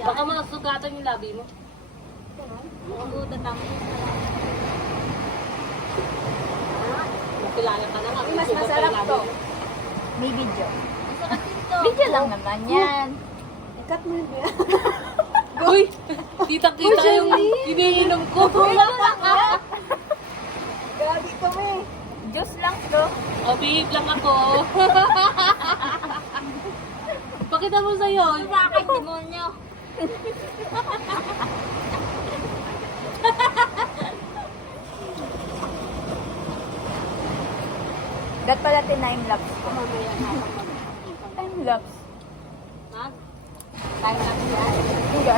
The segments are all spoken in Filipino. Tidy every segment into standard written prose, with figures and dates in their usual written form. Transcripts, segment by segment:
Baka masugatan yung labi mo. Oo, tatapos na lang. Makilala ka na nga. Mas sugat pa masarap yung labi to. mo. May video. Masarap din to. Video lang naman yan. Ikat mo yun yan. Uy! Kita-kita yung iniinom ko. Gagi kami. Diyos lang to. O, bihib lang ako. Pakita mo sa'yo. Sa akin, demonyo. Dat pala time-lapse ko. Mamaya na ako Time-lapse. mag. Time lapse yan? Hindi.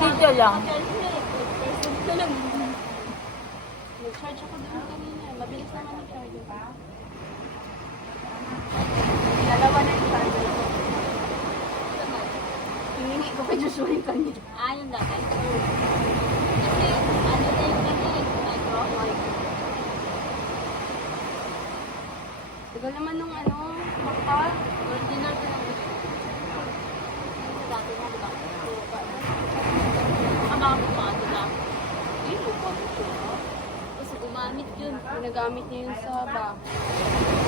Video lang. Ito lang. Nag-charge ako doon kanina. Mabilis naman ang charge. Dalawa na yung charger ko. Hiningi ko kay Joshua yung kanya. Ah, yung dati. Kasi, ano na yung kanya, micro. Diba naman nung ano, maka, Original ko lang. Dati na, di ba? Baka makapagpado na. Hindi, upamit siya. Kasi gumamit yun. ginagamit niya yun sa bahay.